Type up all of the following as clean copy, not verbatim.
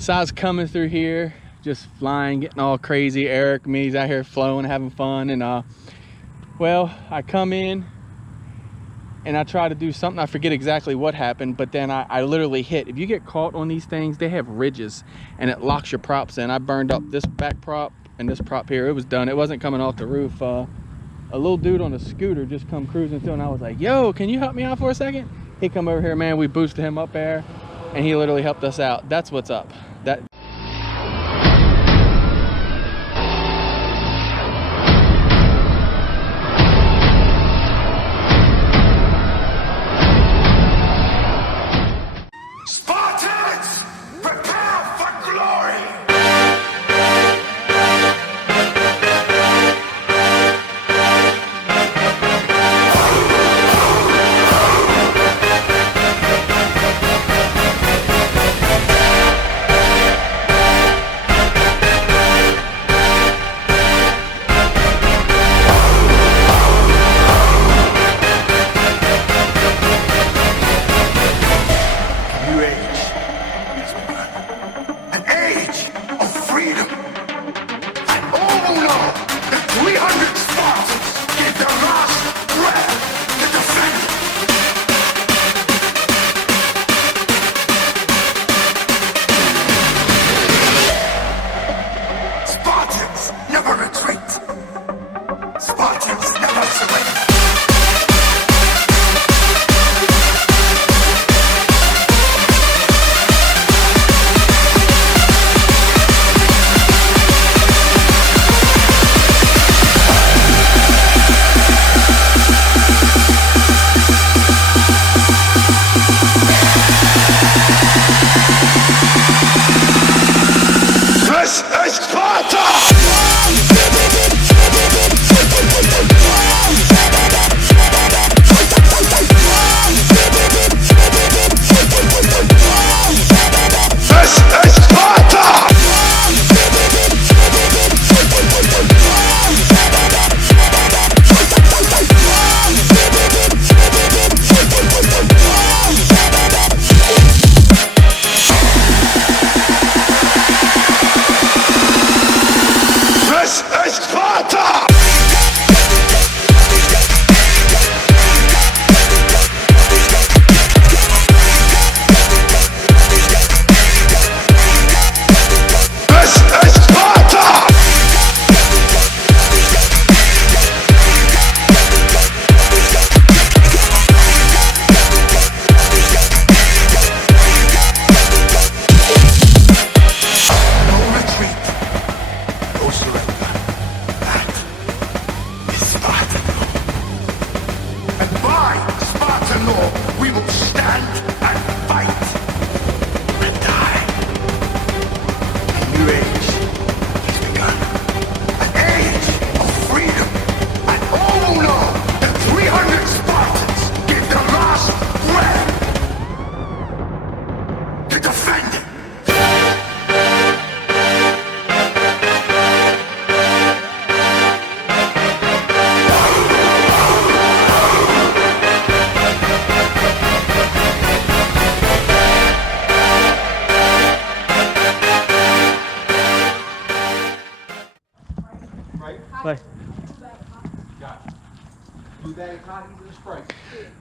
So I was coming through here, just flying, getting all crazy. Eric, me's out here flowing, having fun. And well, I come in and I try to do something. I forget exactly what happened, but then I literally hit. If you get caught on these things, they have ridges and it locks your props in. I burned up this back prop and this prop here. It was done. It wasn't coming off the roof. A little dude on a scooter just come cruising through, and I was like, yo, can you help me out for a second? He come over here, man. We boosted him up there and he literally helped us out. That's what's up. That Spartans, prepare for glory!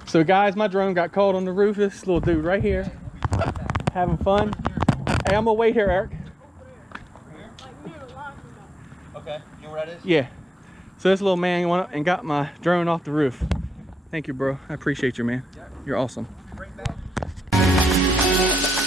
So guys, my drone got caught on the roof. This little dude right here, having fun. Hey, I'm gonna wait here, Eric. Okay, you know where that is? Yeah. So this little man went up and got my drone off the roof. Thank you, bro. I appreciate you, man. You're awesome. Bring back.